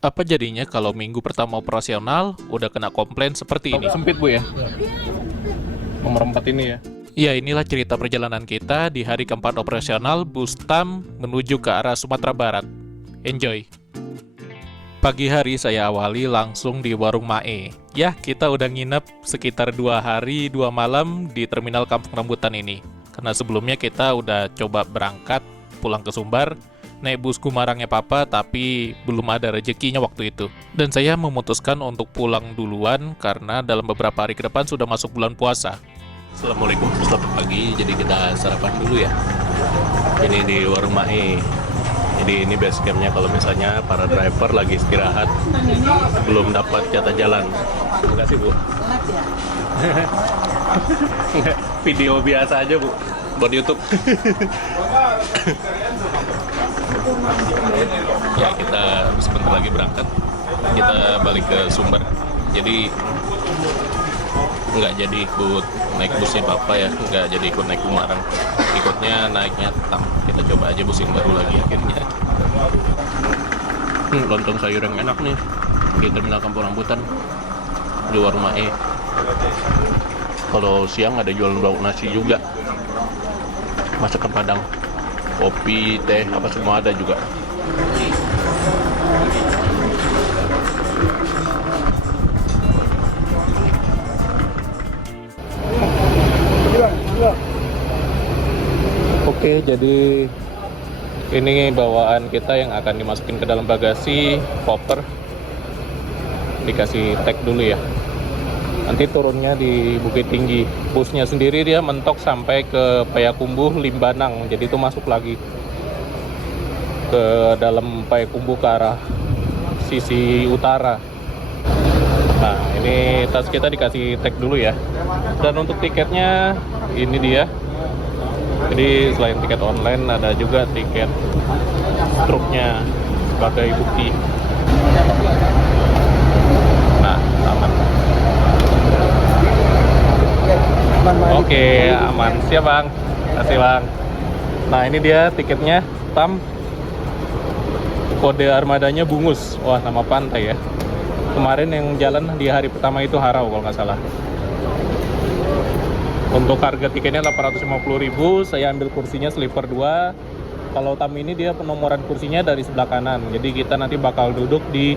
Apa jadinya kalau minggu pertama operasional udah kena komplain seperti ini? Sempit Bu ya, nomor 4 ini ya. Ya, inilah cerita perjalanan kita di hari keempat operasional bus TAM menuju ke arah Sumatera Barat. Enjoy! Pagi hari saya awali langsung di warung Mae. Ya, kita udah nginep sekitar 2 hari 2 malam di terminal Kampung Rambutan ini. Karena sebelumnya kita udah coba berangkat pulang ke Sumbar, naik bus Gumarangnya Papa, tapi belum ada rezekinya waktu itu. Dan saya memutuskan untuk pulang duluan karena dalam beberapa hari ke depan sudah masuk bulan puasa. Assalamualaikum, selamat pagi. Jadi kita sarapan dulu ya. Ini di warung Mae. Jadi ini base campnya kalau misalnya para driver lagi istirahat, belum dapat jatah jalan. Terima kasih Bu. Enggak, video biasa aja Bu, buat YouTube. Ya, kita sebentar lagi berangkat. Kita balik ke Sumber. Jadi nggak jadi ikut naik busnya Papa ya, nggak jadi ikut naik Gumarang. Ikutnya naiknya TAM. Kita coba aja bus yang baru lagi akhirnya. Lontong sayur yang enak nih di terminal Kampung Rambutan di warung Mae. Kalau siang ada jualan lauk nasi juga, masakan Padang, kopi, teh, apa semua ada juga. Oke, jadi ini bawaan kita yang akan dimasukin ke dalam bagasi koper. Dikasih tag dulu ya. Nanti turunnya di Bukit Tinggi. Busnya sendiri dia mentok sampai ke Payakumbuh, Limbanang. Jadi itu masuk lagi ke dalam Payakumbuh ke arah sisi utara. Nah, ini tas kita dikasih tag dulu ya. Dan untuk tiketnya ini dia. Jadi selain tiket online ada juga tiket truknya sebagai bukti. Nah, aman. Oke, aman. Siap Bang. Kasih Bang. Nah, ini dia tiketnya TAM. Kode armadanya Bungus. Wah, nama pantai ya. Kemarin yang jalan di hari pertama itu Harau kalau nggak salah. Untuk harga tiketnya 850.000, saya ambil kursinya sleeper 2. Kalau TAM ini dia penomoran kursinya dari sebelah kanan. Jadi kita nanti bakal duduk di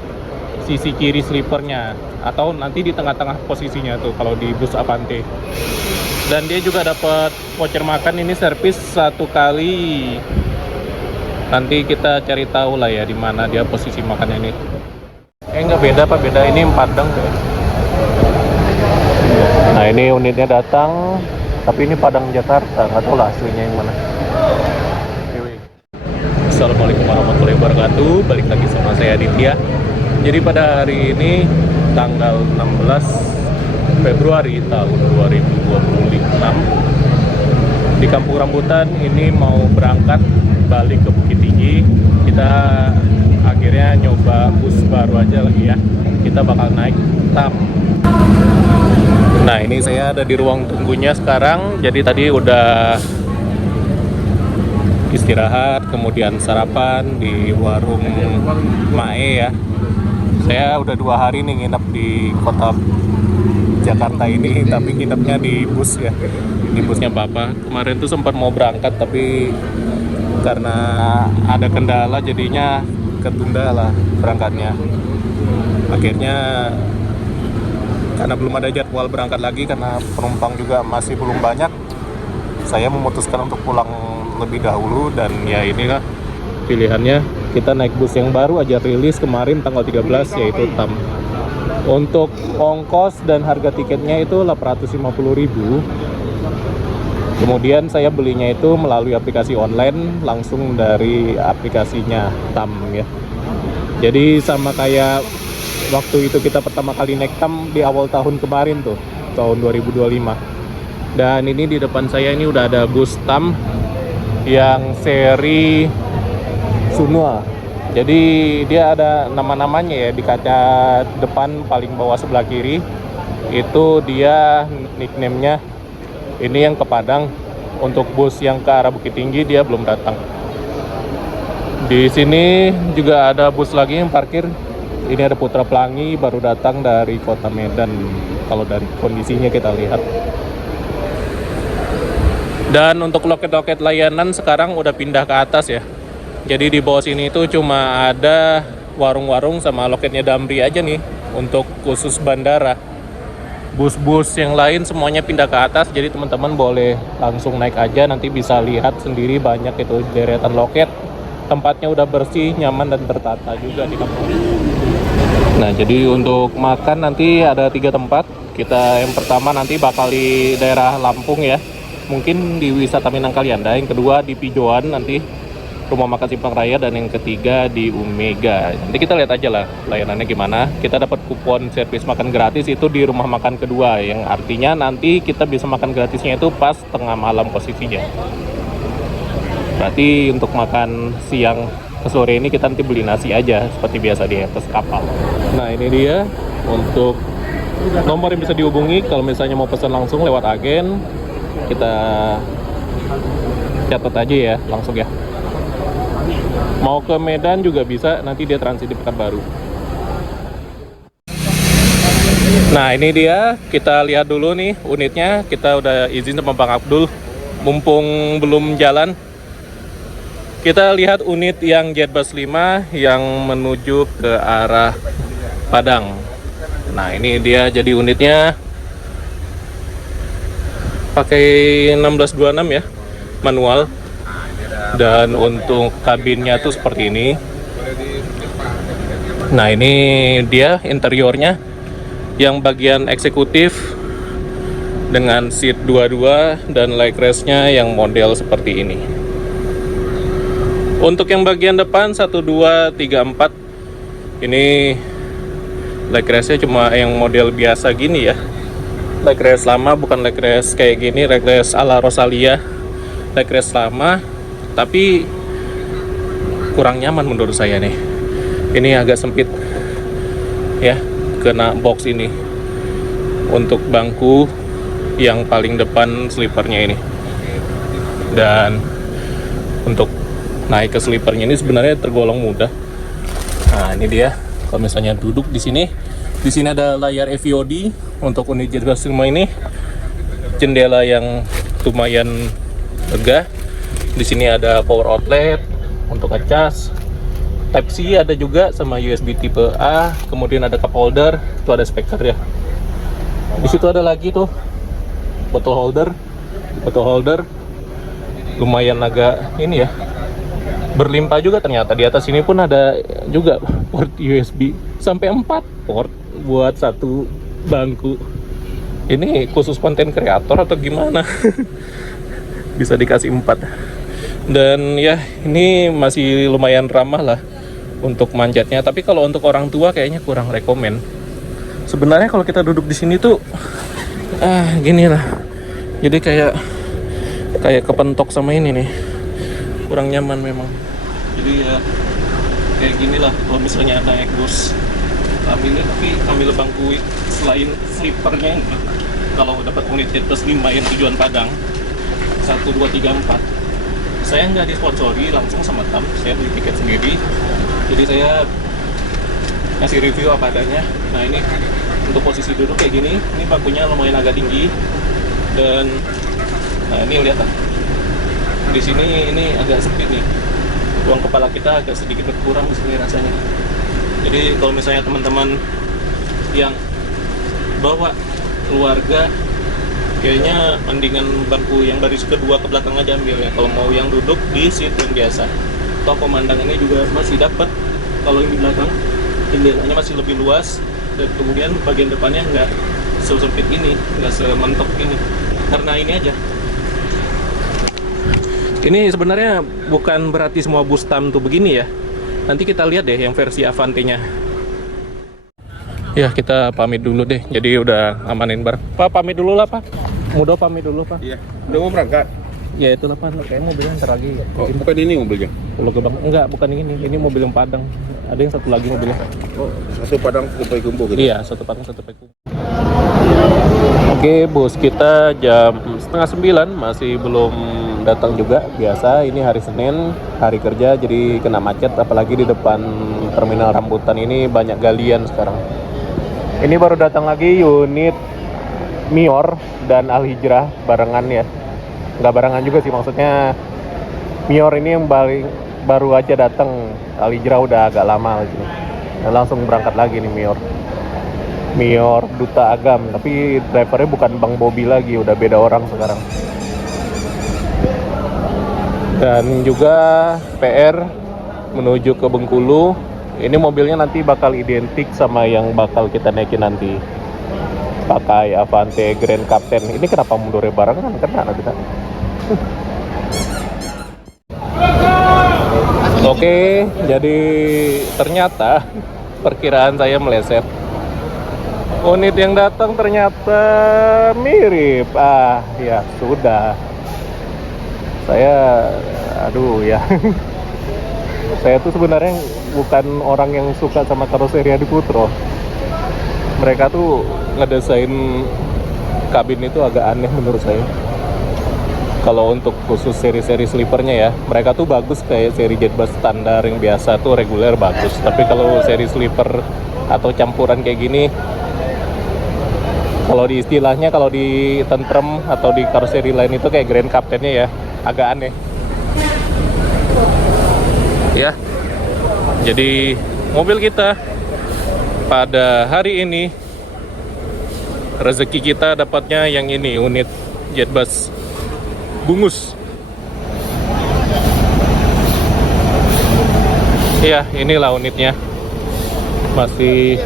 sisi kiri sleepernya atau nanti di tengah-tengah posisinya tuh kalau di bus Avante. Dan dia juga dapat voucher makan ini servis 1 kali. Nanti kita cari tahu lah ya di mana dia posisi makannya ini. Nggak beda apa beda, ini Padang deh. Nah, ini unitnya datang, tapi ini Padang Jakarta, nggak tahu lah aslinya yang mana. Assalamualaikum warahmatullahi wabarakatuh, balik lagi sama saya Aditya. Jadi pada hari ini tanggal 16 Februari tahun 2026 di Kampung Rambutan ini mau berangkat balik ke Bukit Tinggi. Kita akhirnya nyoba bus baru aja lagi ya. Kita bakal naik TAM. Nah, ini saya ada di ruang tunggunya sekarang. Jadi tadi udah istirahat, kemudian sarapan di warung Mae ya. Saya udah 2 hari nih nginep di kota Jakarta ini, tapi nginepnya di bus ya. Di busnya Bapak. Kemarin tuh sempat mau berangkat, tapi karena ada kendala jadinya ketunda lah berangkatnya. Akhirnya karena belum ada jadwal berangkat lagi, karena penumpang juga masih belum banyak, saya memutuskan untuk pulang lebih dahulu. Dan ya inilah pilihannya, kita naik bus yang baru aja rilis kemarin tanggal 13 yaitu TAM. Untuk ongkos dan harga tiketnya itu 850.000. Kemudian saya belinya itu melalui aplikasi online langsung dari aplikasinya TAM ya. Jadi sama kayak waktu itu kita pertama kali naik TAM di awal tahun kemarin tuh, tahun 2025. Dan ini di depan saya ini udah ada bus TAM yang seri Sunua. Jadi dia ada nama-namanya ya di kaca depan paling bawah sebelah kiri. Itu dia nickname-nya. Ini yang ke Padang. Untuk bus yang ke arah Bukit Tinggi dia belum datang. Di sini juga ada bus lagi yang parkir Ini ada Putra Pelangi baru datang dari kota Medan. Kalau dari kondisinya kita lihat. Dan untuk loket-loket layanan sekarang udah pindah ke atas ya. Jadi di bawah sini itu cuma ada warung-warung sama loketnya Damri aja nih untuk khusus bandara. Bus-bus yang lain semuanya pindah ke atas, jadi teman-teman boleh langsung naik aja, nanti bisa lihat sendiri banyak itu deretan loket. Tempatnya udah bersih, nyaman, dan tertata juga di kampung. Nah, jadi untuk makan nanti ada 3 tempat. Kita yang pertama nanti bakal di daerah Lampung ya. Mungkin di Wisata Minang Kalianda. Yang kedua di Pijoan nanti, Rumah Makan Simpang Raya. Dan yang ketiga di Umega. Nanti kita lihat aja lah layanannya gimana. Kita dapat kupon servis makan gratis itu di rumah makan kedua. Yang artinya nanti kita bisa makan gratisnya itu pas tengah malam posisinya. Berarti untuk makan siang ke sore ini kita nanti beli nasi aja seperti biasa di atas kapal. Nah, ini dia untuk nomor yang bisa dihubungi kalau misalnya mau pesan langsung lewat agen. Kita catat aja ya langsung ya. Mau ke Medan juga bisa, nanti dia transit di Pekanbaru. Nah, ini dia, kita lihat dulu nih unitnya. Kita udah izin sama Bang Abdul, mumpung belum jalan. Kita lihat unit yang Jetbus 5 yang menuju ke arah Padang. Nah, ini dia jadi unitnya. Pakai 1626 ya, manual. Dan untuk kabinnya tuh seperti ini. Nah, ini dia interiornya. Yang bagian eksekutif dengan seat 22 dan leg rest-nya yang model seperti ini. Untuk yang bagian depan 1, 2, 3, 4 ini leg rest-nya cuma yang model biasa gini ya. Leg rest lama, bukan leg rest kayak gini, leg rest ala Rosalia. Leg rest lama, tapi kurang nyaman menurut saya nih. Ini agak sempit ya, kena box ini. Untuk bangku yang paling depan sleepernya ini. Dan untuk naik ke sleepernya ini sebenarnya tergolong mudah. Nah, ini dia. Kalau misalnya duduk di sini ada layar FVOD untuk unit Jetbus 5 ini. Jendela yang lumayan lega. Di sini ada power outlet untuk ngecas. Type C ada juga sama USB tipe A. Kemudian ada cup holder, itu ada speaker ya. Di situ ada lagi tuh bottle holder. Lumayan agak ini ya. Berlimpah juga ternyata. Di atas ini pun ada juga port USB sampai 4 port buat satu bangku. Ini khusus konten kreator atau gimana? Bisa dikasih 4. Dan ya, ini masih lumayan ramah lah untuk manjatnya. Tapi kalau untuk orang tua kayaknya kurang rekomen. Sebenarnya kalau kita duduk di sini tuh gini lah. Jadi kayak kepentok sama ini nih. Kurang nyaman memang. Jadi ya kayak gini lah kalau misalnya naik bus ambilnya, tapi ambil bangku selain sleepernya ini. Kalau dapat unit Jetbus 5 yang tujuan Padang 1, 2, 3, 4, saya nggak disponsori langsung sama TAM, saya beli tiket sendiri. Jadi saya ngasih review apa adanya. Nah, ini untuk posisi duduk kayak gini, ini bangkunya lumayan agak tinggi. Dan nah, ini lihat lah, di sini ini agak sempit nih, ruang kepala kita agak sedikit berkurang di sini rasanya. Jadi kalau misalnya teman-teman yang bawa keluarga, kayaknya mendingan bangku yang baris kedua ke belakang aja ambil ya. Kalau mau yang duduk di seat yang biasa. Toh pemandangannya juga masih dapat. Kalau yang di belakang, jendelanya masih lebih luas, dan kemudian bagian depannya nggak sesempit ini, nggak sementok ini. Karena ini aja. Ini sebenarnya bukan berarti semua bus TAM tuh begini ya. Nanti kita lihat deh yang versi Avante-nya. Ya, kita pamit dulu deh. Jadi udah amanin bar. Pak, pamit dulu lah, Pak. Mudah pamit dulu, Pak. Iya. Udah mau berangkat? Ya, itulah, Pak. Kayaknya mobilnya ntar lagi. Oh, bukan ini mobilnya? Kalau ke Bang. Enggak, bukan ini. Ini mobil yang Padang. Ada yang satu lagi mobilnya. Oh, satu Padang satu Payakumbuh gitu? Iya, satu Padang satu Payakumbuh. Oke, bos kita jam 8:30 masih belum datang juga. Biasa ini hari Senin, hari kerja, jadi kena macet apalagi di depan terminal rambutan ini banyak galian sekarang. Ini baru datang lagi unit Mior dan Al Hijrah barengan ya. Nggak barengan juga sih, maksudnya Mior ini yang baru aja datang, Al Hijrah udah agak lama di sini. Nah, langsung berangkat lagi nih Mior Duta Agam, tapi drivernya bukan Bang Bobby lagi, udah beda orang sekarang. Dan juga PR menuju ke Bengkulu. Ini mobilnya nanti bakal identik sama yang bakal kita naikin nanti, pakai Avante Grand Captain. Ini kenapa mundurnya barengan? Kena nanti kan. Oke, jadi ternyata perkiraan saya meleset. Unit yang datang ternyata mirip. Ya sudah. Aduh ya. Saya tuh sebenarnya bukan orang yang suka sama karoseri Adi Putro. Mereka tuh ngedesain kabin itu agak aneh menurut saya. Kalau untuk khusus seri-seri sleepernya ya, mereka tuh bagus kayak seri Jetbus standar yang biasa tuh reguler bagus. Tapi kalau seri sleeper atau campuran kayak gini, kalau di istilahnya, kalau di Tentrem atau di karoseri lain itu kayak Grand Captain-nya ya, agak aneh. Ya, jadi mobil kita pada hari ini, rezeki kita dapatnya yang ini, unit Jetbus bungus. Iya, inilah unitnya. Masih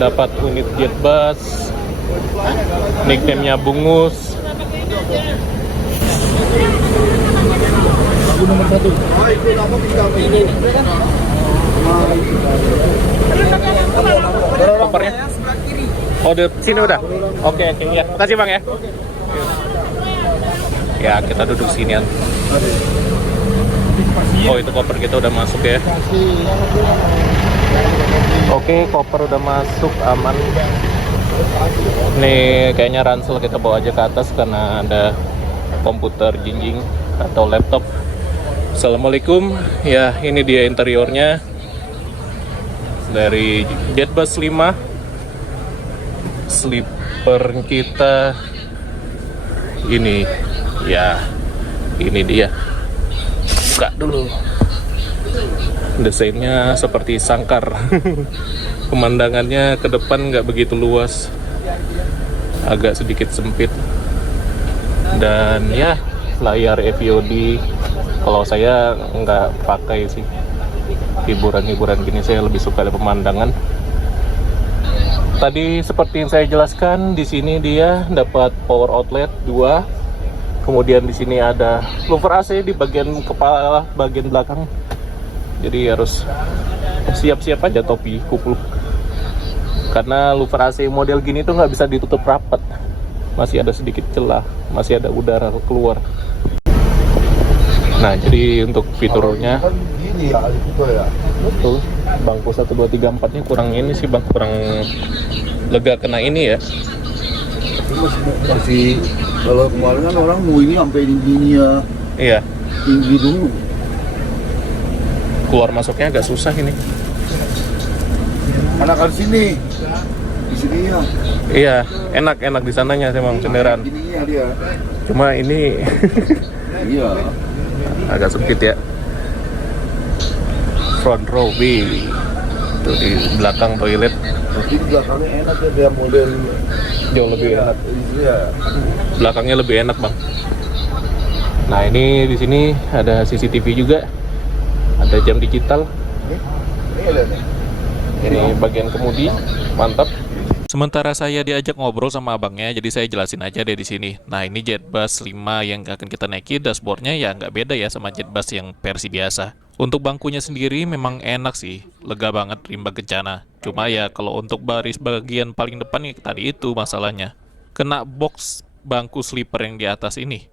dapat unit Jetbus, nickname-nya bungus. Nomor 1. Kopernya? Oh, di sini udah. Oke, ya. Makasih Bang ya. Ya, kita duduk sinian. Oh, itu koper kita udah masuk ya. Oke, koper udah masuk, aman. Nih, kayaknya ransel kita bawa aja ke atas karena ada komputer jinjing atau laptop. Assalamualaikum. Ya, ini dia interiornya dari Jetbus 5. Sleeper kita ini. Ya, ini dia. Buka dulu. Desainnya seperti sangkar. Pemandangannya ke depan nggak begitu luas, agak sedikit sempit. Dan ya, layar FVOD. Kalau saya nggak pakai sih, hiburan-hiburan gini saya lebih suka ada pemandangan. Tadi seperti yang saya jelaskan, di sini dia dapat power outlet 2. Kemudian di sini ada louver AC di bagian kepala, bagian belakang. Jadi harus siap-siap aja topi kupluk. Karena louver AC model gini tuh nggak bisa ditutup rapat. Masih ada sedikit celah, masih ada udara keluar. Nah, jadi untuk fiturnya Gini ya, itu ya. betul, bangku 1, 2, 3, 4 nya kurang ini sih Bang, kurang lega kena ini ya. Masih kalau kemarin kan orang mau ini sampai gini ya. Iya, Tinggi dulu. keluar masuknya agak susah ini. Anak sini. Di sini ya. Iya, enak di sananya sih Bang, cenderan. Ininya dia. Cuma ini Iya. agak sempit ya. Front row B. Tuh di belakang toilet Tapi di belakangnya enak ya, dia model jauh lebih enak. Iya. Belakangnya lebih enak Bang. Nah, ini di sini ada CCTV juga. Ada jam digital. Ini ada nih. Ini bagian kemudi, mantap. Sementara saya diajak ngobrol sama abangnya, jadi saya jelasin aja deh di sini. Nah, ini Jetbus 5 yang akan kita naiki, dashboardnya ya nggak beda ya sama Jetbus yang versi biasa. Untuk bangkunya sendiri memang enak sih, lega banget rimba kencana. Cuma ya kalau untuk baris bagian paling depan ya tadi itu masalahnya. Kena box bangku sleeper yang di atas ini.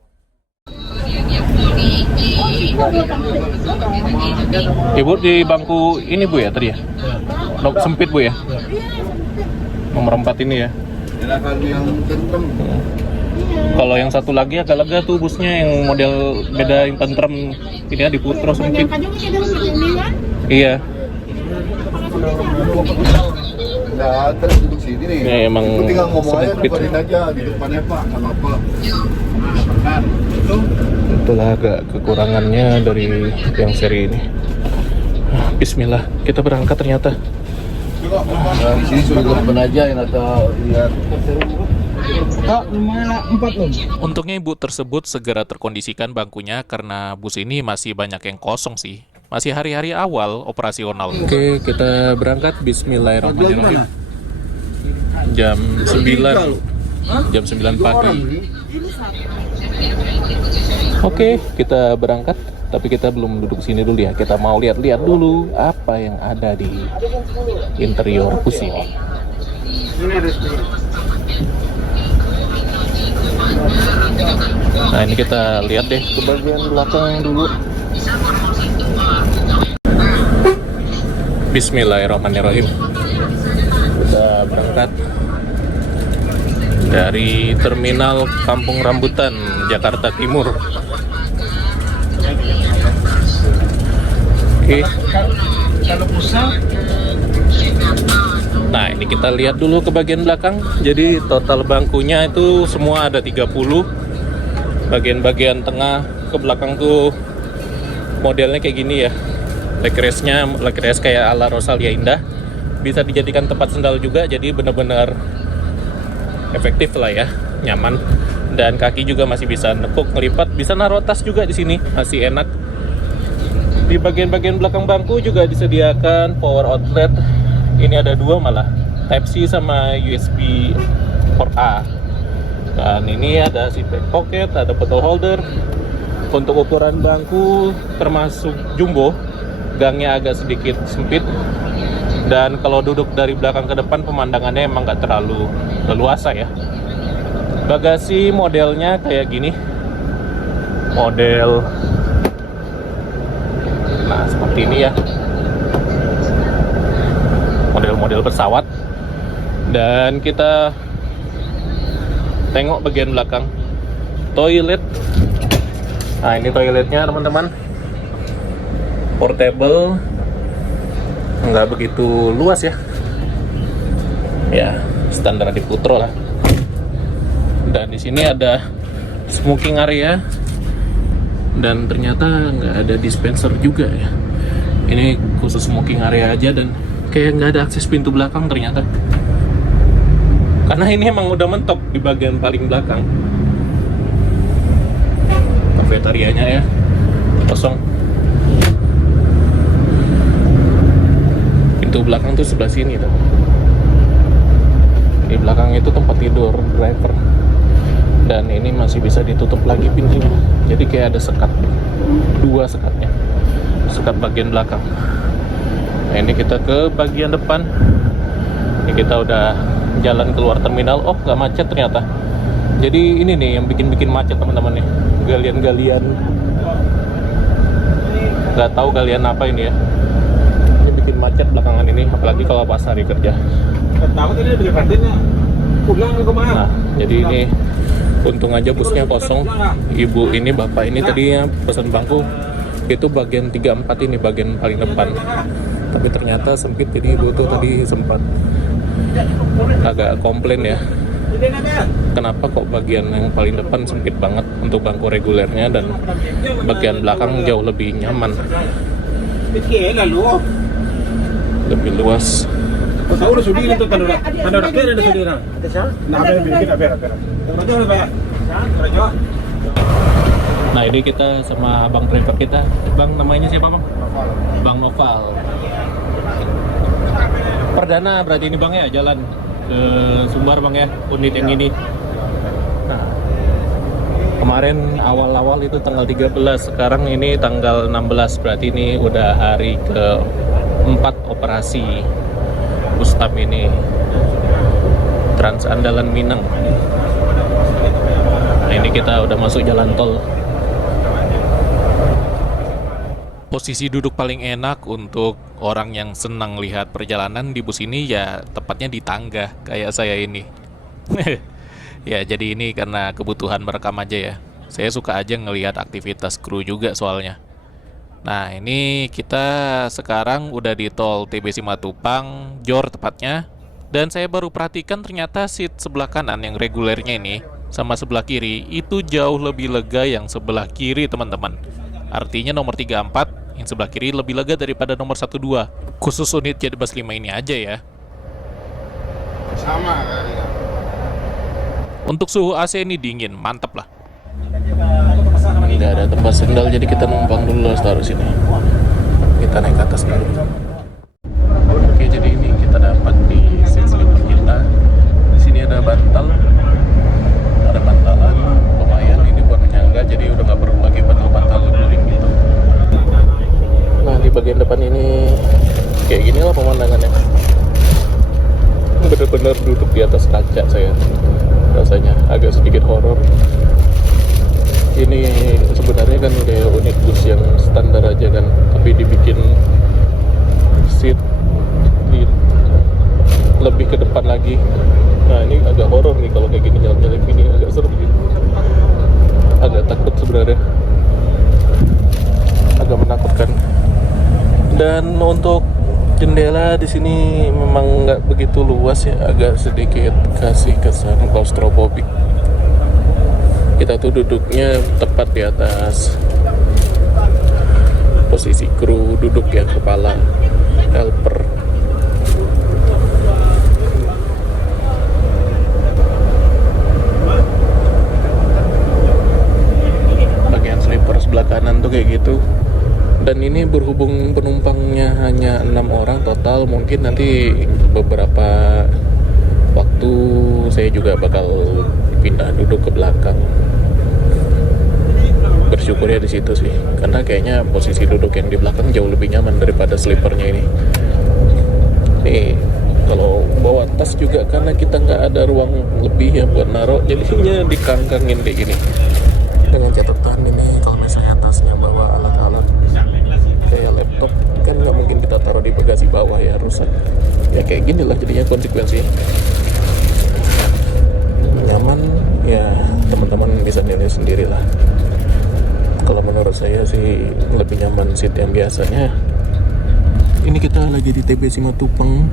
Ibu di bangku ini Bu ya tadi ya? Sempit Bu ya? Nomor 4 ini ya. Enakan yang kentem. Kalau yang satu lagi agak lega tuh busnya, yang model beda yang tentrem. Ini di Putro sempit. Iya. Nggak ada duduk sini nih. Ya, emang Tinggal ngomong aja, sempit. depanin aja di depannya Pak, nggak apa-apa. Itulah agak kekurangannya dari yang seri ini. Bismillah, kita berangkat ternyata. Nah, di sini sudah depan aja yang atau lihat. Untungnya ibu tersebut segera terkondisikan bangkunya karena bus ini masih banyak yang kosong sih. Masih hari-hari awal operasional. Oke, kita berangkat. Bismillahirrahmanirrahim. Jam 9. Jam 9 pagi. Oke, kita berangkat. Tapi kita belum duduk sini dulu ya. Kita mau lihat-lihat dulu apa yang ada di interior bus ini. Nah, ini kita lihat deh ke bagian belakang dulu. Bismillahirrahmanirrahim. Kita berangkat dari Terminal Kampung Rambutan, Jakarta Timur. Oke. Nah, ini kita lihat dulu ke bagian belakang. Jadi total bangkunya itu semua ada 30. Bagian-bagian tengah ke belakang tuh modelnya kayak gini ya. Legress kayak ala Rosalia Indah. Bisa dijadikan tempat sendal juga, jadi benar-benar efektif lah ya, nyaman. Dan kaki juga masih bisa nekuk, ngelipat, bisa naruh tas juga di sini, masih enak. Di bagian-bagian belakang bangku juga disediakan power outlet. Ini ada dua malah, Type-C sama USB port A. Dan ini ada si back pocket, ada bottle holder. Untuk ukuran bangku termasuk jumbo, gangnya agak sedikit sempit. Dan kalau duduk dari belakang ke depan pemandangannya emang nggak terlalu leluasa ya. Bagasi modelnya kayak gini. Model, nah seperti ini ya. Model-model pesawat. Dan kita tengok bagian belakang, toilet. Nah, ini toiletnya teman-teman, portable, nggak begitu luas ya, ya standar di Putro lah. Dan di sini ada smoking area, dan ternyata nggak ada dispenser juga ya. Ini khusus smoking area aja, dan kayak nggak ada akses pintu belakang ternyata. Karena ini emang udah mentok di bagian paling belakang. Kafetarianya ya, kosong. Pintu belakang tuh sebelah sini tuh. Di belakang itu tempat tidur driver. Dan ini masih bisa ditutup lagi pintunya. Jadi kayak ada sekat, dua sekatnya, sekat bagian belakang. Nah, ini kita ke bagian depan. Ini kita udah jalan keluar terminal. Oh, nggak macet ternyata. Jadi ini nih yang bikin macet teman-teman nih, galian-galian. Nggak tahu galian apa ini ya. Ini bikin macet belakangan ini, apalagi kalau pas hari kerja. Nah, jadi ini untung aja busnya kosong. Ibu ini, bapak ini tadinya pesan bangku itu bagian 34 ini, bagian paling depan. Tapi ternyata sempit, jadi ibu tuh tadi sempat agak komplain ya. Kenapa kok bagian yang paling depan sempit banget untuk bangku regulernya, dan bagian belakang jauh lebih nyaman, lebih luas. Nah, ini kita sama abang driver kita. Bang, namanya siapa bang? Bang Noval. Perdana berarti ini bang ya, jalan ke Sumbar bang ya, unit yang ini. Nah, kemarin awal-awal itu tanggal 13, sekarang ini tanggal 16, berarti ini udah hari ke-4 operasi Bustam ini, Trans Andalan Minang. Nah, ini kita udah masuk jalan tol. Posisi duduk paling enak untuk orang yang senang lihat perjalanan di bus ini ya tepatnya di tangga kayak saya ini. Ya, jadi ini karena kebutuhan merekam aja ya. Saya suka aja ngelihat aktivitas kru juga soalnya. Nah, ini kita sekarang udah di tol TB Simatupang, Jor tepatnya. Dan saya baru perhatikan ternyata seat sebelah kanan yang regulernya ini sama sebelah kiri itu jauh lebih lega yang sebelah kiri, teman-teman. Artinya nomor 34 yang sebelah kiri lebih lega daripada nomor 12. Khusus unit Jetbus 5 ini aja ya. Sama kali ya. Untuk suhu AC ini dingin, mantep lah. Nggak ada tempat sendal, jadi kita numpang dulu taruh sini. Kita naik ke atas dulu. Oke, jadi ini kita dapat di seat sleeper kita. Di sini ada bantal, ada bantalan, lumayan ini buat menyangga. Jadi udah nggak perlu lagi bantal-bantal guling gitu. Nah, di bagian depan ini kayak gini lah pemandangannya. Bener-bener duduk di atas kaca saya. Rasanya agak sedikit horor. Ini sebenarnya kan kayak unit bus yang standar aja kan, tapi dibikin seat di lebih ke depan lagi. Nah, ini agak horor nih kalau kayak gini, jalan-jalan gini agak serem gitu. Agak takut sebenarnya, agak menakutkan. Dan untuk jendela di sini memang nggak begitu luas ya, agak sedikit kasih kesan klaustrofobik. Kita tuh duduknya tepat di atas posisi kru duduk ya, kepala helper. Bagian sleeper sebelah kanan tuh kayak gitu. Dan ini berhubung penumpangnya hanya 6 orang total, mungkin nanti beberapa waktu saya juga bakal pindah duduk ke belakang. Bersyukur ya di situ sih, karena kayaknya posisi duduk yang di belakang jauh lebih nyaman daripada sleepernya ini. Nih, kalau bawa tas juga karena kita nggak ada ruang lebih ya buat naruh, jadinya dikangkangin kayak gini. Dengan catatan ini kalau misalnya tasnya bawa alat-alat kayak laptop kan nggak mungkin kita taruh di bagasi bawah ya, rusak. Ya kayak gini lah jadinya konsekuensinya. Nyaman ya, teman-teman bisa nilai sendiri lah. Kalau menurut saya sih lebih nyaman seat yang biasanya. Ini kita lagi di TB Simatupang,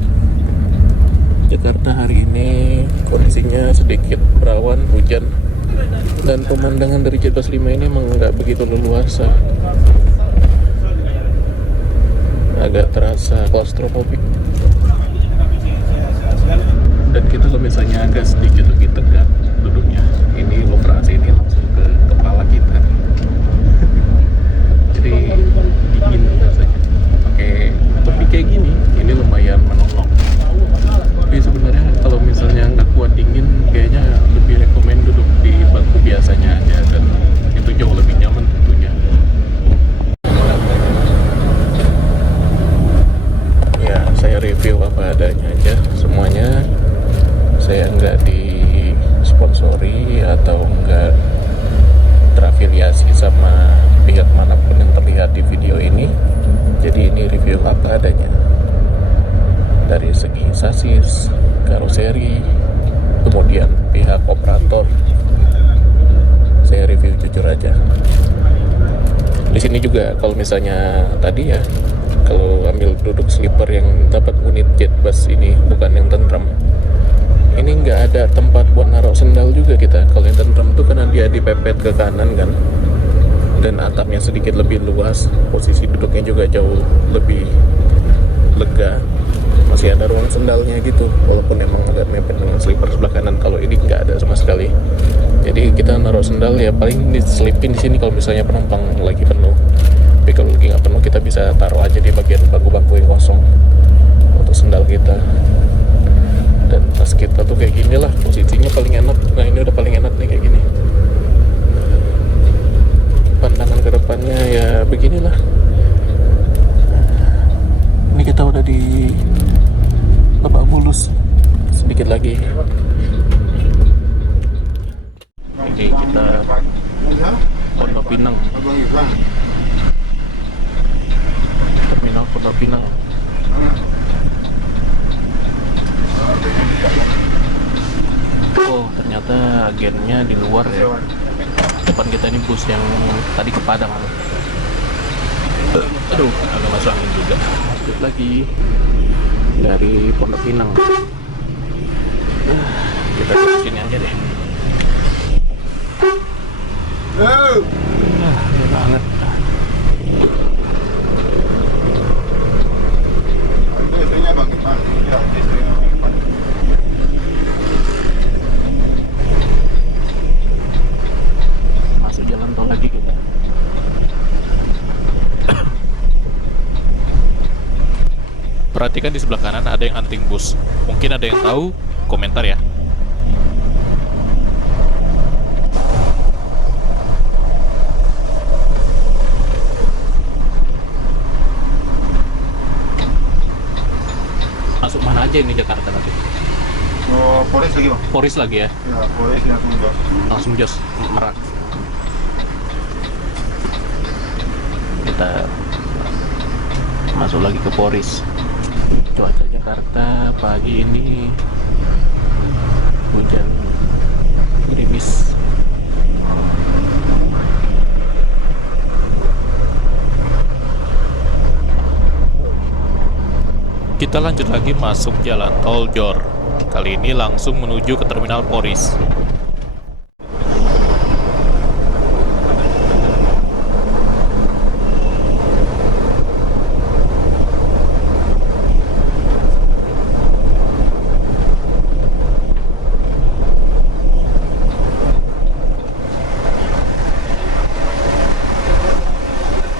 Jakarta hari ini. Kondisinya sedikit berawan, hujan, dan pemandangan dari Jetbus 5 ini emang nggak begitu leluasa. Agak terasa klaustrofobik. Dan kita kalau misalnya agak sedikit lebih tegak duduknya, ini operasi ini langsung ke kepala kita. Jadi dingin rasanya. Pakai topi kayak gini, ini lumayan menolong. Tapi sebenarnya kalau misalnya nggak kuat dingin, kayaknya lebih rekomen duduk di bangku biasanya aja, dan itu jauh lebih nyaman tentunya. Ya, saya review apa adanya aja semuanya. Saya nggak disponsori atau nggak terafiliasi sama pihak manapun yang terlihat di video ini. Jadi ini review apa adanya. Dari segi sasis, karoseri, kemudian pihak operator, saya review jujur aja. Di sini juga kalau misalnya tadi ya, kalau ambil duduk sleeper yang dapat unit Jetbus ini bukan yang tentram, ini nggak ada tempat buat naruh sendal juga kita. Kalau yang tentram itu kan dia dipepet ke kanan kan, dan atapnya sedikit lebih luas, posisi duduknya juga jauh lebih lega, masih ada ruang sendalnya gitu, walaupun emang agak mepet dengan sleeper sebelah kanan. Kalau ini nggak ada sama sekali, jadi kita naruh sendal ya paling diselipin di sini kalau misalnya penumpang lagi penuh. Tapi kalau lagi nggak penuh, kita bisa taruh aja di bagian bangku-bangku yang kosong untuk sendal kita. Dan tas kita tuh kayak gini lah, posisinya paling enak. Nah, ini udah paling enak nih kayak gini. Pandangan ke depannya ya beginilah. Ini kita udah di Lebak Bulus, sedikit lagi. Oke, kita Pondok Pinang, terminal Pondok Pinang. Oh, ternyata agennya di luar ya. Depan kita ini bus yang tadi ke Padang. Aduh, agak masuk angin juga. Lanjut lagi dari Pondok Pinang. Kita ke sini aja deh. Ini banget. Itu istrinya Bang Iman. Ya, istrinya Bang Iman. Masuk jalan tol lagi kita. Perhatikan di sebelah kanan ada yang hunting bus. Mungkin ada yang tahu, komentar ya. Masuk mana aja ini Jakarta nanti? Oh, Polres lagi Bang. Poris lagi ya? Ya, Polres langsung jos. Langsung jos Merak. Kita masuk lagi ke Poris. Cuaca Jakarta pagi ini hujan gerimis. Kita lanjut lagi masuk jalan tol Jor. Kali ini langsung menuju ke terminal Poris.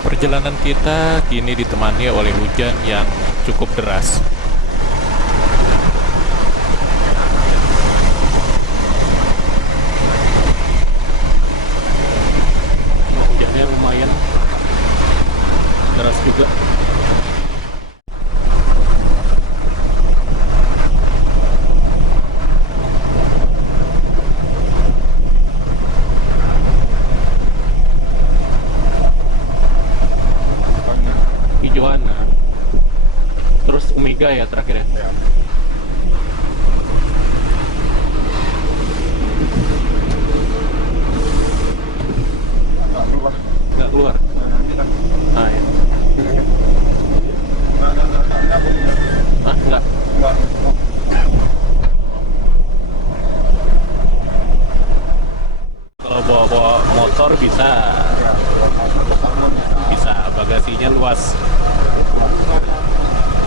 Perjalanan kita kini ditemani oleh hujan yang cukup deras. Hujannya lumayan deras juga. Hijauana, terus Omega ya terakhir ya. Ya. Nggak keluar. Nggak keluar. Nanti lah. Ah ya. Nggak. Ah nggak. Nggak. Kalau bawa motor bisa, bagasinya luas,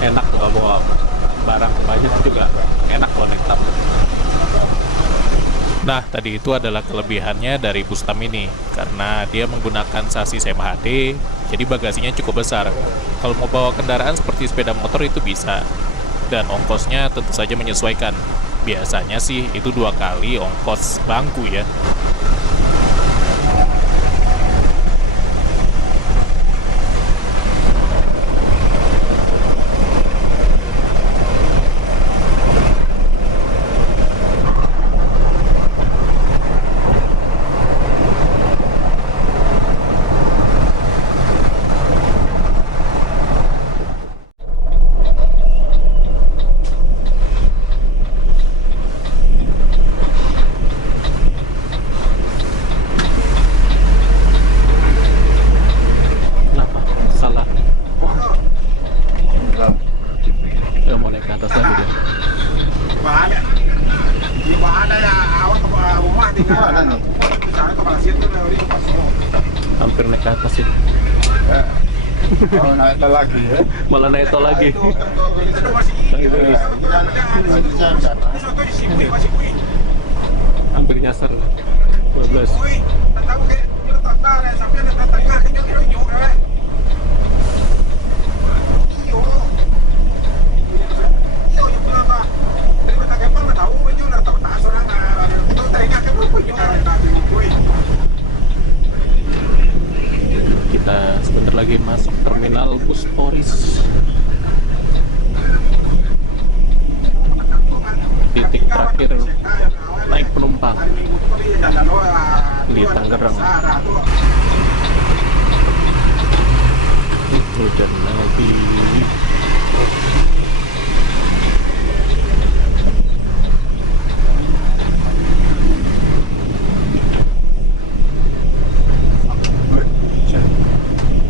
enak kalau bawa barang banyak juga enak kalau naik tap. Nah, tadi itu adalah kelebihannya dari Bustam ini, karena dia menggunakan sasis MHD, jadi bagasinya cukup besar. Kalau mau bawa kendaraan seperti sepeda motor itu bisa, dan ongkosnya tentu saja menyesuaikan. Biasanya sih itu 2 kali ongkos bangku ya. Kenapa? Salah. Dia mau naik ke atas lagi dia. Ada. Di ada ya awak ke rumah tinggal. Mana nih? Di sana kepala situ dari Pasolo. Hampir naik ke atas sih. Oh, naik lagi ya. Malah naik tol lagi. Itu masih Itu soto di sini masih kui. hampir nyasar. 12. Kui, tahu ke itu tak ada sampai ada tengah kita kira nyok ya. Iyo. Iyo yang berapa? Dari kota Kepang nggak tahu itu nggak tahu tak seorang itu tengah ke berapa nyok nanti kui. Kita sebentar lagi masuk terminal bus Poris. Titik terakhir naik penumpang di Tangerang. Hujan lagi.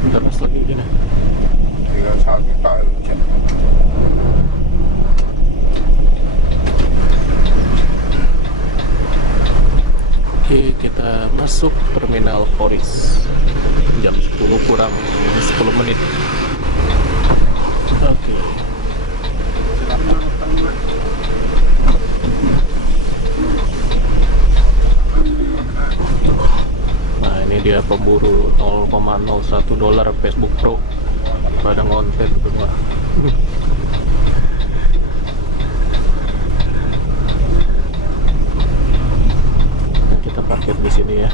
Terus lagi hujan ya. kita masuk Terminal Poris jam 10 kurang 10 menit. Oke. Nah, ini dia pemburu $0,01 Facebook Pro pada ngonten semua. Kita parkir di sini ya.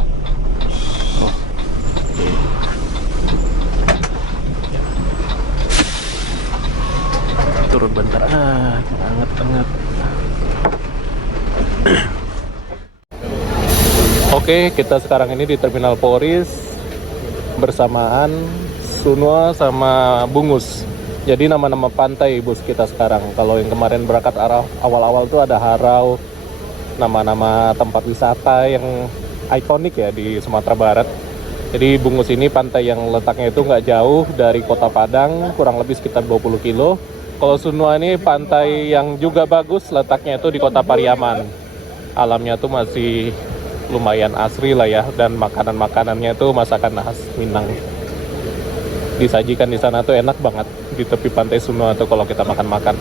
Oh, oke. Ya. Turun bentar. Hangat. Oke, kita sekarang ini di Terminal Poris bersamaan Sunua sama Bungus. Jadi nama-nama pantai bus kita sekarang. Kalau yang kemarin berangkat arah awal-awal tuh ada Harau, nama-nama tempat wisata yang ikonik ya di Sumatera Barat. Jadi Bungus ini pantai yang letaknya itu nggak jauh dari Kota Padang, kurang lebih sekitar 20 kilo. Kalau Sunua ini pantai yang juga bagus, letaknya itu di Kota Pariaman. Alamnya tuh masih lumayan asri lah ya, dan makanan-makanannya itu masakan khas Minang. Disajikan di sana tuh enak banget di tepi pantai Sunua tuh kalau kita makan-makan.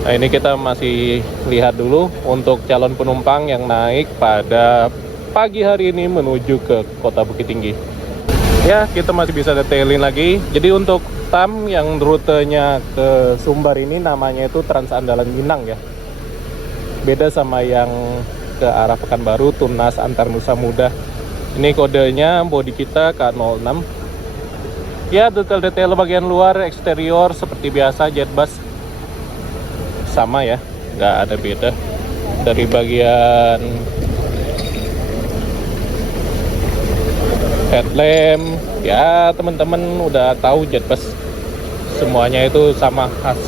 Nah, ini kita masih lihat dulu untuk calon penumpang yang naik pada pagi hari ini menuju ke Kota Bukit Tinggi. Ya, kita masih bisa detailin lagi. Jadi untuk TAM yang rutenya ke Sumbar ini namanya itu Trans Andalan Minang ya. Beda sama yang ke arah Pekanbaru, Tunas Antar Nusa Muda. Ini kodenya bodi kita K06. Ya, detail-detail bagian luar, eksterior seperti biasa jet bus sama ya, nggak ada beda. Dari bagian headlamp, ya teman-teman udah tahu jet bus semuanya itu sama khas.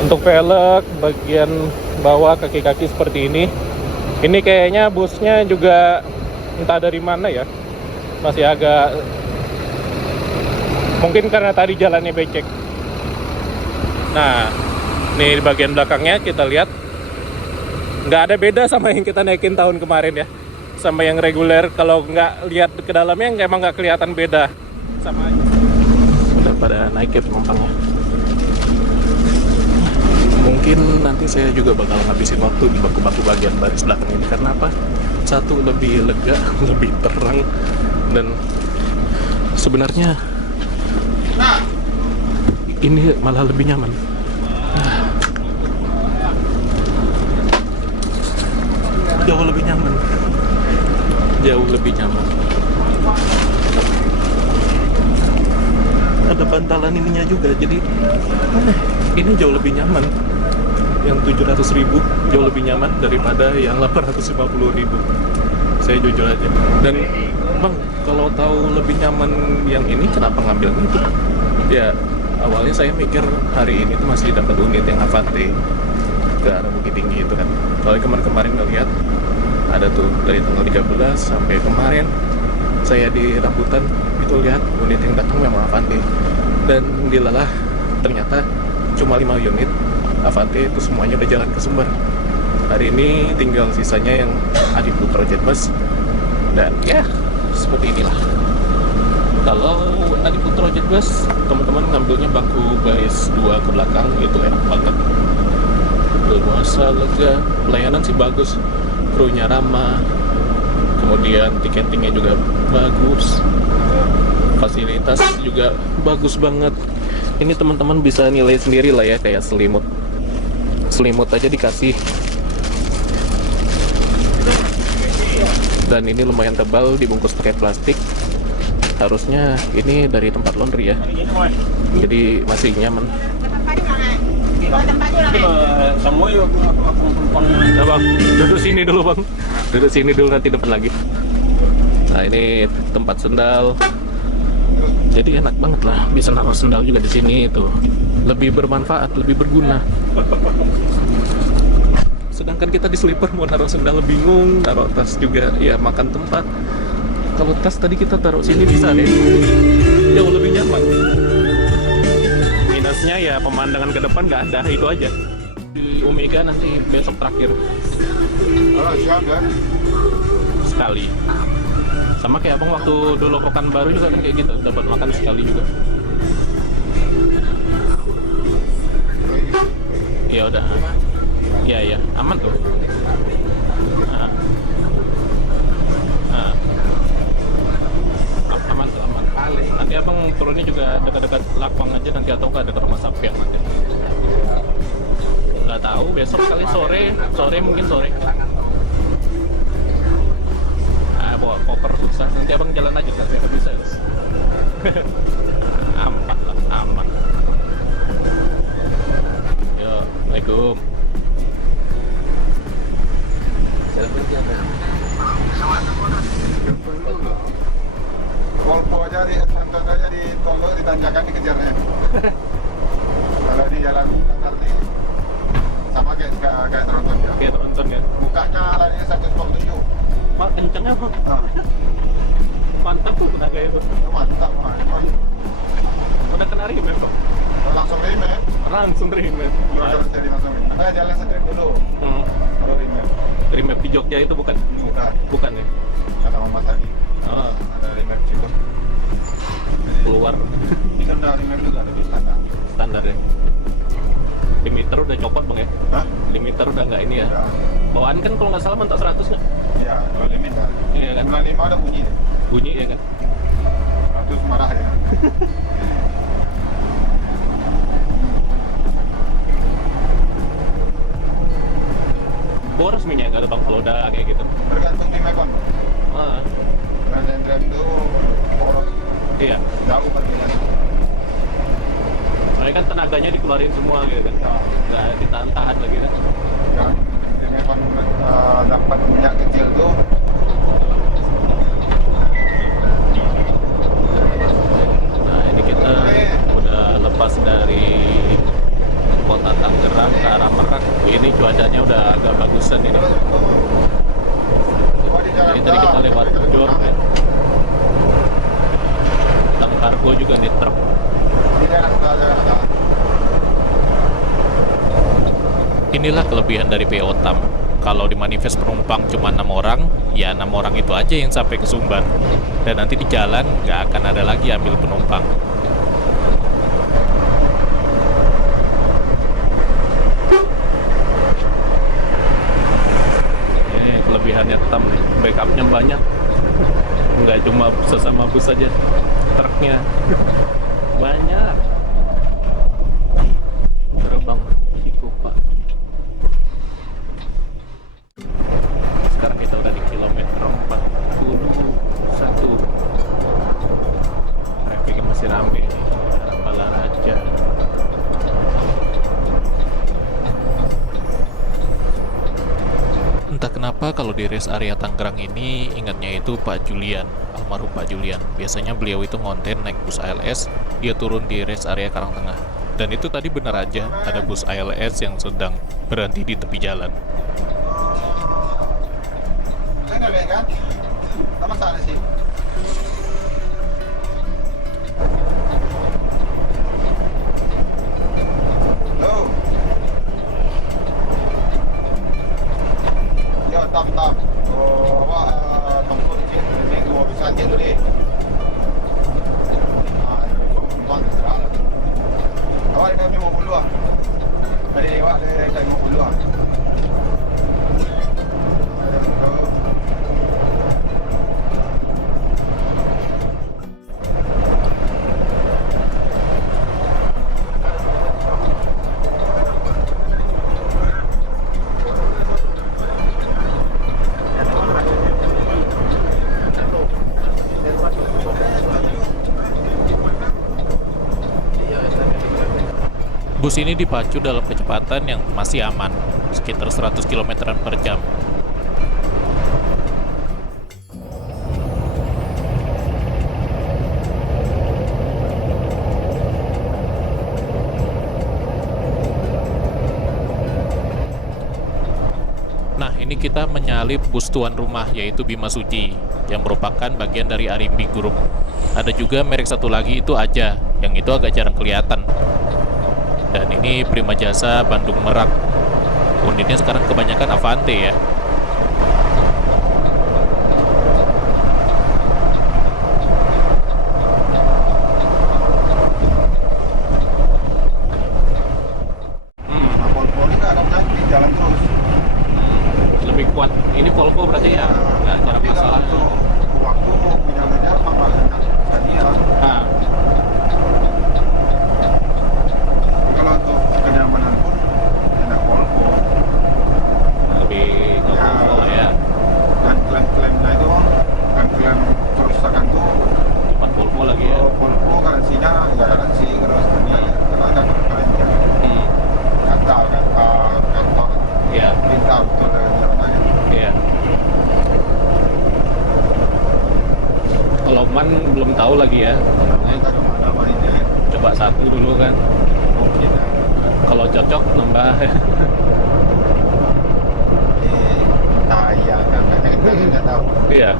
Untuk velg bagian bawah kaki-kaki seperti ini kayaknya busnya juga entah dari mana ya, masih agak, mungkin karena tadi jalannya becek. Nah, ini di bagian belakangnya kita lihat nggak ada beda sama yang kita naikin tahun kemarin ya, sama yang reguler. Kalau nggak lihat ke dalamnya emang nggak kelihatan beda, sama aja. Udah pada naik ya penumpangnya. Mungkin nanti saya juga bakal ngabisin waktu di baku-baku bagian baris belakang ini. Karena apa? Satu, lebih lega, lebih terang, dan sebenarnya ini malah lebih nyaman. Jauh lebih nyaman. Jauh lebih nyaman. Ada bantalan ininya juga, jadi ini jauh lebih nyaman. Yang 700.000 jauh lebih nyaman daripada yang 850.000. Saya jujur aja. Dan bang, kalau tahu lebih nyaman yang ini, kenapa ngambil itu? Ya, awalnya saya mikir hari ini tuh masih dapat unit yang Avante ke arah Bukit Tinggi itu kan. Kalau kemarin ngeliat ada tuh dari tanggal 13 sampai kemarin saya di Rambutan itu lihat unit yang datang memang Avante, dan dilalah ternyata cuma 5 unit Avante itu semuanya udah jalan ke Sumber. Hari ini tinggal sisanya yang Adi Putra Jet Bus, dan ya seperti inilah. Kalau Adi Putra Jet Bus, teman-teman ngambilnya bangku baris 2 ke belakang, itu enak banget. Luasa, lega, pelayanan sih bagus, krunya ramah, kemudian tiketingnya juga bagus, fasilitas juga bagus banget. Ini teman-teman bisa nilai sendiri lah ya, kayak selimut aja dikasih, dan ini lumayan tebal, dibungkus pakai plastik. Harusnya ini dari tempat laundry ya, jadi masih nyaman. Nah, bang, duduk sini dulu bang, duduk sini dulu, nanti depan lagi. Nah, ini tempat sendal, jadi enak banget lah, bisa naruh sendal juga di sini. Itu lebih bermanfaat, lebih berguna. Sedangkan kita di sleeper mau naruh sendal bingung, naruh tas juga ya makan tempat. Kalau tas tadi kita taruh sini bisa deh, jauh lebih nyaman. Minusnya ya pemandangan ke depan nggak ada, itu aja. Di Omega nanti besok terakhir. Siang kan? sekali. Sama kayak abang waktu dulu Pekanbaru juga kan kayak gitu, dapat makan sekali juga. Ya udah, ya aman tuh. Ah. Ah. Aman tuh, aman. Nanti abang turunnya juga dekat-dekat Lakwang aja nanti, atau nggak dekat rumah Sapiang nanti. Nggak tahu, besok kali sore mungkin sore. Bawa koper susah, nanti abang jalan aja kan, nggak bisa. Aman lah, aman. Yo, Assalamualaikum. Volvo aja di Santos aja di Tolo ditanjakan dikejarnya. Kalau di jalan Tantar nih sama kayak tronton ya. Oke, tonton ya. Bukanya larinya 147. Mak, kencengnya bang. Nah, Mantap tuh tenaga itu. mantap Pak. Udah kena rem ya bang? Langsung remnya. Langsung rem ya. Terus jadi langsung remnya. Saya jalan sedikit dulu. Baru remnya. Rem di Jogja itu bukan? Bukan Ya? kata Mama tadi. Oh, Ada remnya situ. keluar Ini kan udah remnya juga lebih standar. standar ya. Limiter udah copot bang ya? Hah? Limiter udah nggak ini ya? Ya. Bawaan kan kalau nggak salah mentok 100 nggak? Iya, kalau limit kan. Iya kan? Bulan 5 ada bunyi deh. Bunyi ya kan? Terus marah ya. Boros minyak nggak tuh bang kalau udah kayak gitu? Tergantung di Mekon. Ah, Rem itu poros iya. jauh perbedaan. Soalnya kan tenaganya dikeluarin semua gitu kan? Nggak ditahan-tahan lagi kan? Yang di Mekon dapat minyak kecil tuh Nah ini kita udah lepas dari kota Tangerang ke arah Merak. Ini cuacanya udah agak bagusan ini. terus di Jadi tadi kita lewat Jor kan. Tang kargo juga nih truk. di daerah Inilah kelebihan dari PO Tam. Kalau di manifest penumpang cuma 6 orang, ya 6 orang itu aja yang sampai ke Sumbar. Dan nanti di jalan nggak akan ada lagi ambil penumpang. Kelebihannya Tam nih, backupnya banyak. Nggak cuma sesama bus saja, truknya banyak. Terbang itu Pak. Sekarang kita udah di kilometer 41. Trafficnya masih rame nih, arah Balaraja. Entah kenapa kalau di rest area Tangerang ini ingatnya itu Pak Julian, almarhum Pak Julian. Biasanya beliau itu ngonten naik bus ALS, dia turun di rest area Karangtengah. Dan itu tadi benar aja, ada bus ALS yang sedang berhenti di tepi jalan. Saya nggak lihat kan? Sama sana sih. Halo. Yo, tam. Oh, apa tempat ini gua bisa aja dulu deh. Ah, tuan terang. Awak kami 50 ah. Dari lewat dari 50 ah. Bus ini dipacu dalam kecepatan yang masih aman, sekitar 100 km per jam. Nah, ini kita menyalip bus tuan rumah, yaitu Bima Suci, yang merupakan bagian dari Arimbi Group. Ada juga merek satu lagi, itu Aja, yang itu agak jarang kelihatan. Dan ini Prima Jasa Bandung Merak. Unitnya sekarang kebanyakan Avante ya. jalan terus. Lebih kuat. Ini Volvo berarti ya? Nggak ada Tapi kalau masalah. untuk waktu ngejar-ngejar mah banyak Scania. Nah, Tapi kalau untuk kenyamanan pun enak Volvo. lebih ke Ya. Volvo lah ya. Dan klaim-klaimnya itu kan klaim kerusakan tuh Cepat Volvo lagi ya. Volvo garansinya nggak garansi terus Scania karena ada klaimnya. Hmm. Kata kantor Iya. minta betul namanya. Iya. Kalau Man belum tahu lagi ya. Kita Makanya kemana mainnya? coba satu dulu kan. Mungkin ya. Kalau cocok nambah. Tayang kan kita nggak tahu. Iya.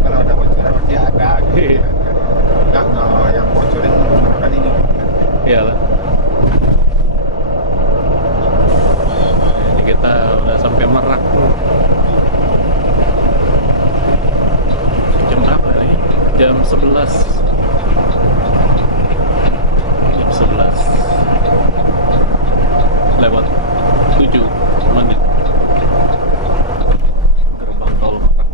Kalau ada bocoran berarti ada. Iya. Nah, yang bocorin menggunakan ini. Iyalah. Ini kita udah sampai Merak. Jam berapa ini? Jam 11. Jam 11. Lewat 7 menit. Gerbang tol Merak.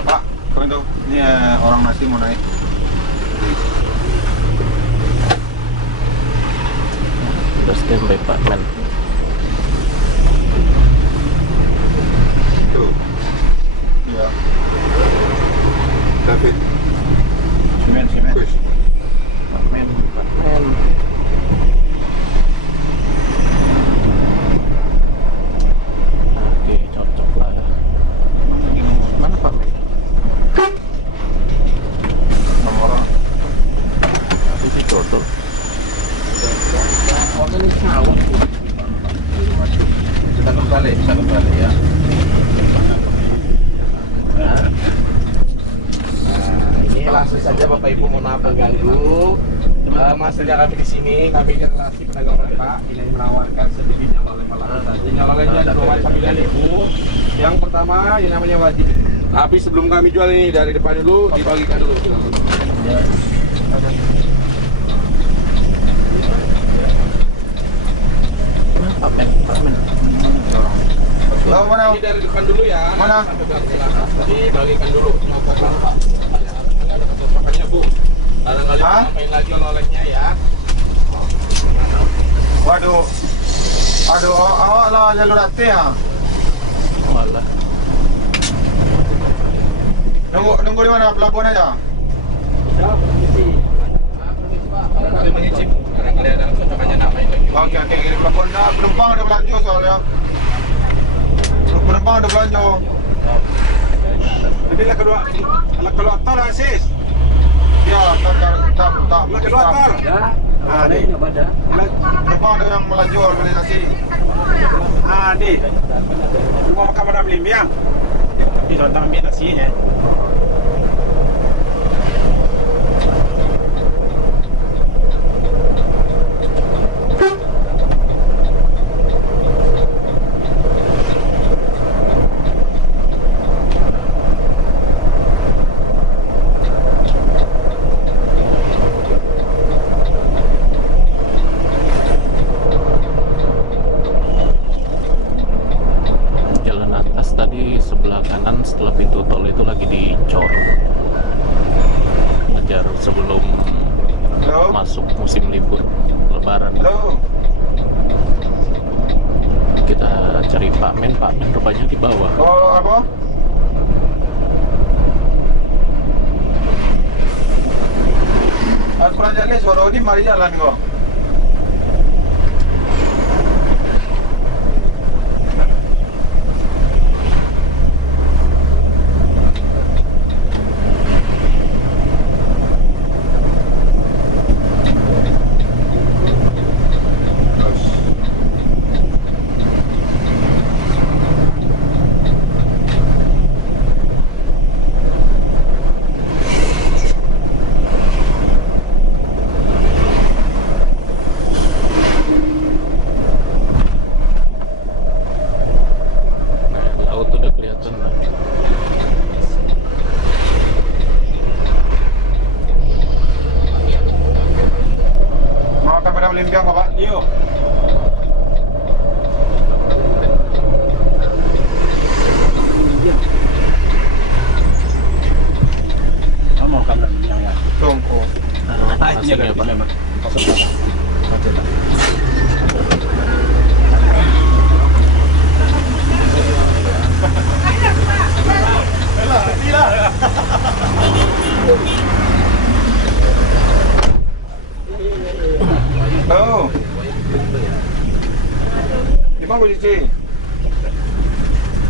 Pak, kau itu ini orang nasi mau naik. Udah standby Pak Men. Tuh. Iya. David. Semen. Pak Men. Oke, cocok lah ya. Mana Pak Men? Nomor Di situ tuh. Kita kembali ya. Nah, Ini langsung saja Bapak Ibu, mohon maaf mengganggu. Mas kerja kami di sini, kami relasi pedagang mereka ini menawarkan sedikit nyala-nyala saja. Nyala-nyala dua macam pilihan Ibu. Yang pertama yang namanya wajib. Tapi sebelum kami jual ini dari depan dulu dibagikan dulu. Pak Men. Tahu mana? Ini dari depan dulu ya. Mana? Sampai belakang. Dibagikan dulu. Ada kecocokannya Bu. Barangkali Hah? ngapain lagi oleh-olehnya ya. Waduh. Aduh, awak lah jalur hati ya. Walah. Nunggu di mana? Pelabuhan aja. Barangkali mengicip. Barangkali ada kecocokannya ngapain lagi. Oke, di pelabuhan dah penumpang ada belanja soalnya. Penumpang ada belanja. Jadi lah kedua tol lah sis. Ya, tak. Lah kedua tol. Ah, ni. Penumpang ada yang melaju organisasi. Ah, ni. Semua makan pada Limbiang. Di contoh ambil nasinya. Jalan atas tadi sebelah kanan setelah pintu tol itu lagi dicor. Ngejar sebelum Halo? masuk musim libur Lebaran. Halo? Kita cari Pak Men rupanya di bawah. Oh, apa? Aku kurang jalan, suara ini mari jalan kok. limpiang Bapak. Iyo. Mau kamera yang ya. Tunggu. Iya Pak. Oh. Di mana posisi?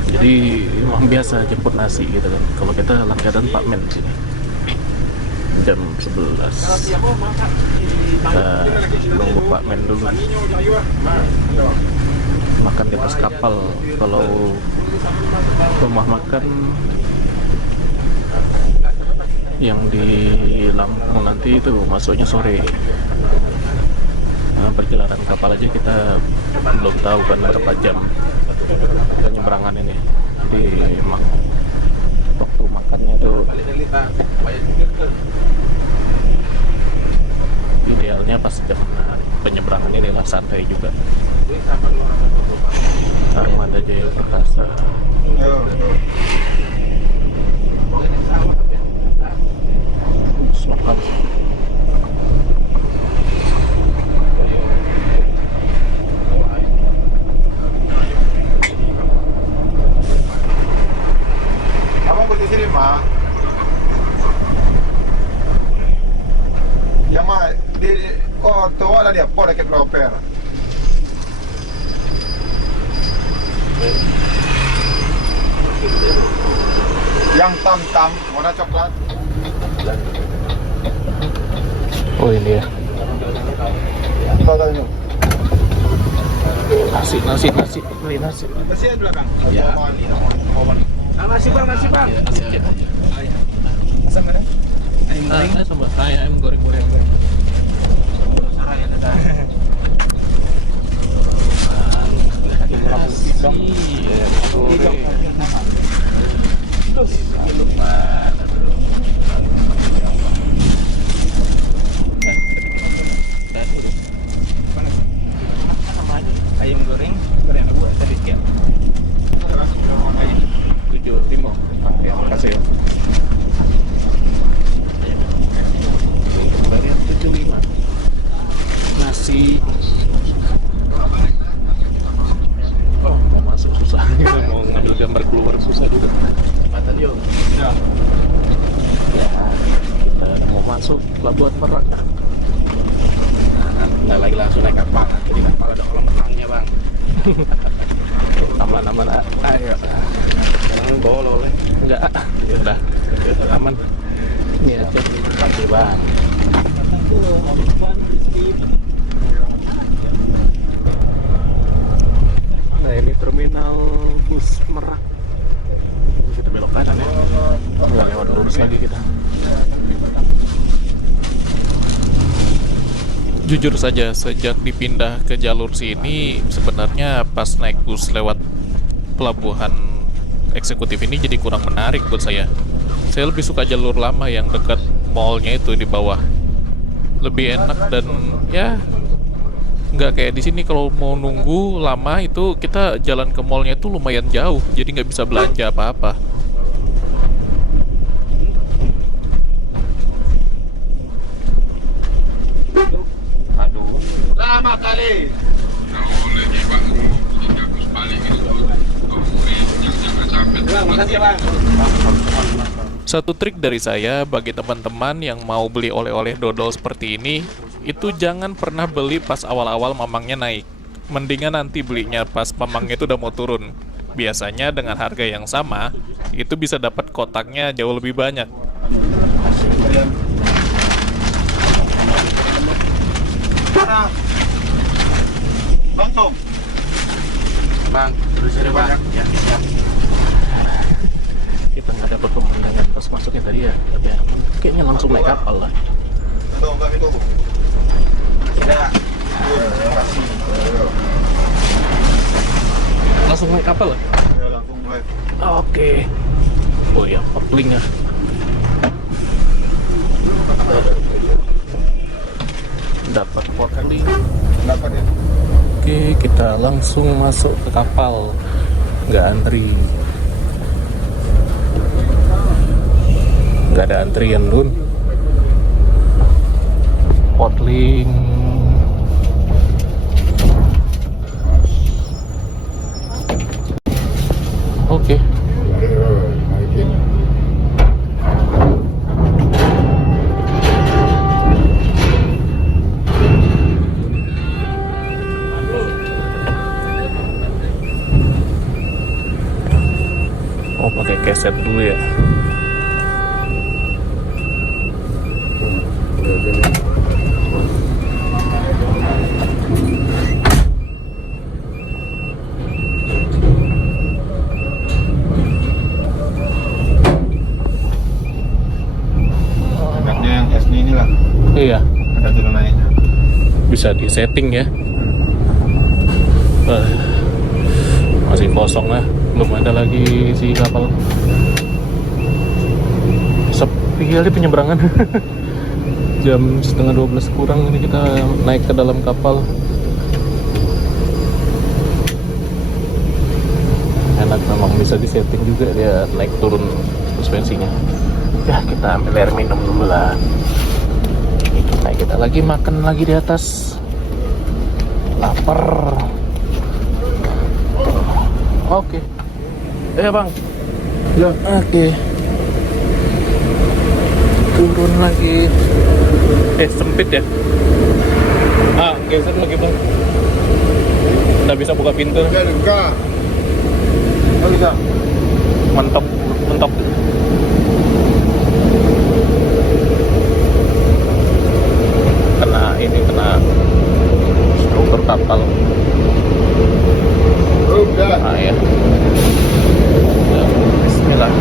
Jadi memang biasa jemput nasi gitu kan. Kalau kita langganan Pak Men sini. Jam 11. Kita nunggu Pak Men dulu. Makan di atas kapal. Kalau rumah makan yang di Lampung nanti itu masuknya sore. Nah, perjalanan kapal aja kita belum tahu kan berapa jam penyeberangan ini. Jadi emang waktu makannya tuh idealnya pas jam penyeberangan inilah, santai juga. Armada Jaya Perkasa. Lokal. Abang posisi 5. Yang mah di tua lah dia pole ke proper. Yang tam-tam warna coklat. Oh ini ya. Tahu ini. Nasi. Beli nasi. Kasihan belakang. Ya. Nasi bang. Asam ada? Sama ayam goreng. Ayam goreng abu tadi ya. 75. Oke, makasih ya. Varian 75. Nasi. Oh, mau masuk susah. Mau ngambil gambar keluar susah juga. Mata dia. Ya, kita mau masuk Pelabuhan Merak. Nggak lagi langsung naik kapal. Jadi kapal ada kolam renangnya bang. Aman. Ayo. Jangan bawa oleh. Enggak. Udah. Aman. Ini aja. Kasih bang. Nah, ini terminal bus Merak. Kita belok kanan ya. Nggak lewat lurus lagi kita. Jujur saja, sejak dipindah ke jalur sini, sebenarnya pas naik bus lewat pelabuhan eksekutif ini jadi kurang menarik buat saya. Saya lebih suka jalur lama yang dekat mallnya itu di bawah. Lebih enak dan ya nggak kayak di sini kalau mau nunggu lama itu kita jalan ke mallnya itu lumayan jauh, jadi nggak bisa belanja apa-apa. Lama kali. Makasih bang. Satu trik dari saya bagi teman-teman yang mau beli oleh-oleh dodol seperti ini, itu jangan pernah beli pas awal-awal mamangnya naik. Mendingan nanti belinya pas mamangnya itu udah mau turun. Biasanya dengan harga yang sama, itu bisa dapat kotaknya jauh lebih banyak. Mana? Langsung. Bang, terus ada bang. Ya, siap. Kita nggak dapat pemandangan pas masuknya tadi ya, tapi aman. Kayaknya langsung naik kapal lah. Tunggu kami tunggu. Tidak. Langsung naik kapal lah? Ya langsung mulai. Oke. Oh ya, kopling ya. Dapat kopling. kita langsung masuk ke kapal, nggak antri, nggak ada antrian Dun. Portling. Oke. Oh, pakai keset dulu ya. Enaknya yang S ini lah, Iya, ada turun naiknya. bisa di setting ya. Masih kosong lah, belum ada lagi si kapal. Sepi kali penyeberangan. Jam setengah 12 kurang ini kita naik ke dalam kapal. Enak, memang bisa disetting juga dia naik turun suspensinya. Ya, kita ambil air minum dulu lah. Nah, kita lagi makan lagi di atas. Lapar. Oke. Bang. Ya. Oke. Turun lagi. Sempit ya. Geser lagi bang. Nggak bisa buka pintu. Enggak buka. Oh bisa. Mentok, mentok. Kena struktur kapal. Udah. Ya. Bismillah.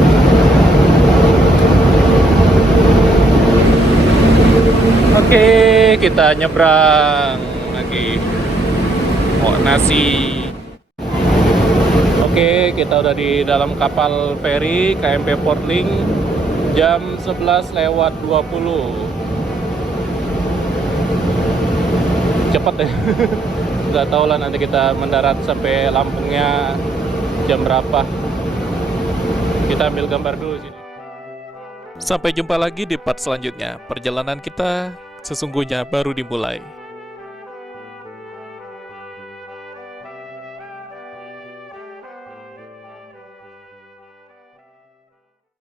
Oke, kita nyebrang lagi. Mau nasi. Oke, kita udah di dalam kapal feri KMP Portling. Jam 11:20. Cepet ya. Nggak tahu lah nanti kita mendarat sampai Lampungnya jam berapa. Kita ambil gambar dulu sini. Sampai jumpa lagi di part selanjutnya. Perjalanan kita sesungguhnya baru dimulai.